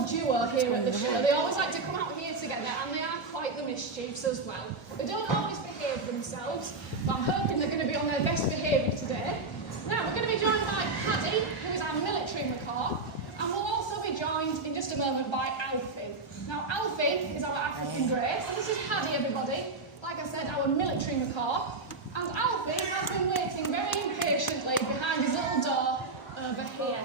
little duo here at the show. They always like to come out here together, and they are quite the mischiefs as well. They don't always behave themselves, but I'm hoping they're going to be on their best behaviour today. Now, we're going to be joined by Paddy, who is our military macaw, and we'll also be joined in just a moment by Alfie. Now, Alfie is our African grey, so this is Paddy, everybody. Like I said, our military macaw. And Alfie has been waiting very impatiently behind his little door over here.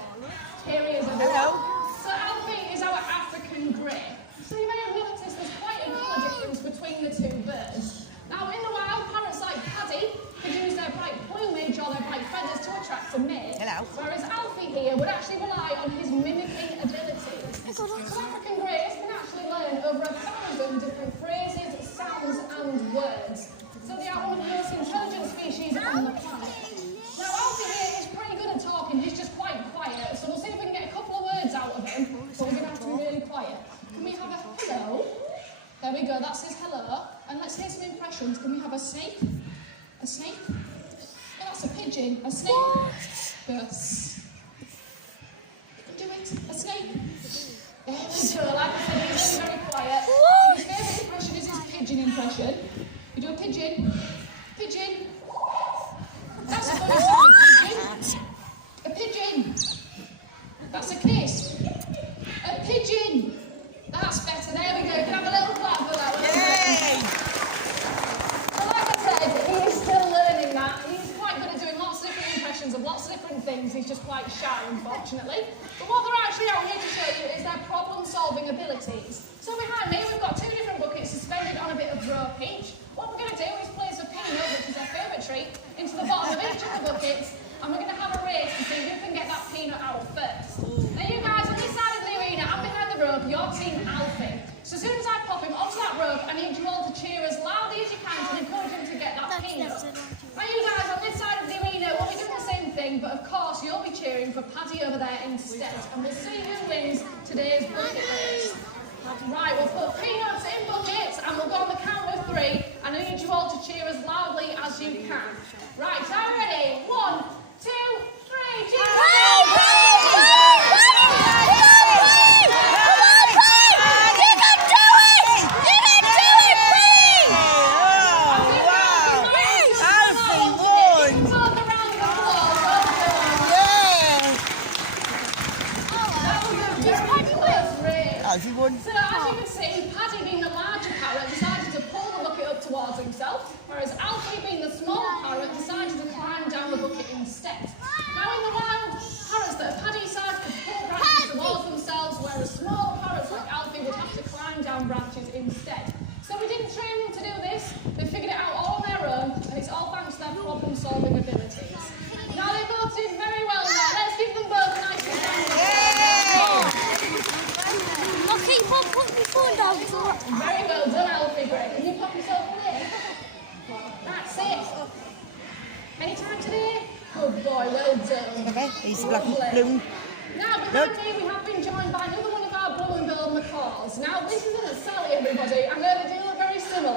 Here he is, everyone. So Alfie is our African grey. So you may have noticed there's quite a colour difference between the two birds. Now, in the wild, parrots like Paddy could use their bright plumage or their bright feathers to attract a mate. Whereas Alfie here would actually rely on his mimicking abilities. So African greys can actually learn over 1,000 different phrases, sounds and words. So they are one of the most intelligent species on the planet. Now Alfie here is pretty good at talking, he's just quite quiet. So we'll see if we can get a couple of words out of him, but we're going to have to be really quiet. Can we have a hello? There we go, that's his hello. And let's hear some impressions. Can we have a snake? A snake? Oh, that's a pigeon. A snake? Yes. Do it. A snake? There we go. Like I said, he's very, very quiet. His favourite impression is his pigeon impression. You do a pigeon. Pigeon. That's a funny sound, pigeon. A pigeon. That's a kiss. A pigeon. That's better. There we go. You can have a little clap for that one. Yay! So like I said, he is still learning that. He's quite good at doing lots of different impressions of lots of different things. He's just quite shy, unfortunately. But what they're actually out here to show you is their problem-solving abilities. So behind me, we've got two different buckets suspended on a bit of rope each. What we're going to do is place a peanut, which is their favourite treat, into the bottom of each of the buckets, and we're going to have a race to see who can get that peanut out first. Now you guys, on this side of the arena, I'm behind the rope, you're team Alfie. So as soon as I pop him onto that rope, I need you all to cheer as loudly as you can to encourage him to get that peanut. Now you guys, on this side of the arena, we'll be doing the same thing, but of course you'll be cheering for Paddy over there instead, and we'll see who wins today's bucket race. Right, we'll put peanuts in buckets and we'll go on the count of 3 and I need you all to cheer as loudly as you can. Right, so are you ready? 1, 2, 3, cheer! So as you can see, Paddy being the larger parrot decided to pull the bucket up towards himself, whereas Alfie being the smaller parrot decided to climb down the bucket instead. Now in the wild, parrots that Paddy decided to pull branches towards themselves, whereas smaller parrots like Alfie would have to climb down branches instead. So we didn't train them to do this, they figured it out all on their own, and it's all thanks to their problem-solving abilities. Now they both did very well there. Let's give them both a nice round. Okay, put my phone down. Very well done, Alfie Gray. Can you pop yourself away? That's it. Any time today? Good boy, well done. Okay, he's black and blue. Now, behind me, we have been joined by another one of our blue and gold macaws. Now, this isn't a Sally, everybody. I'm going to do a very similar.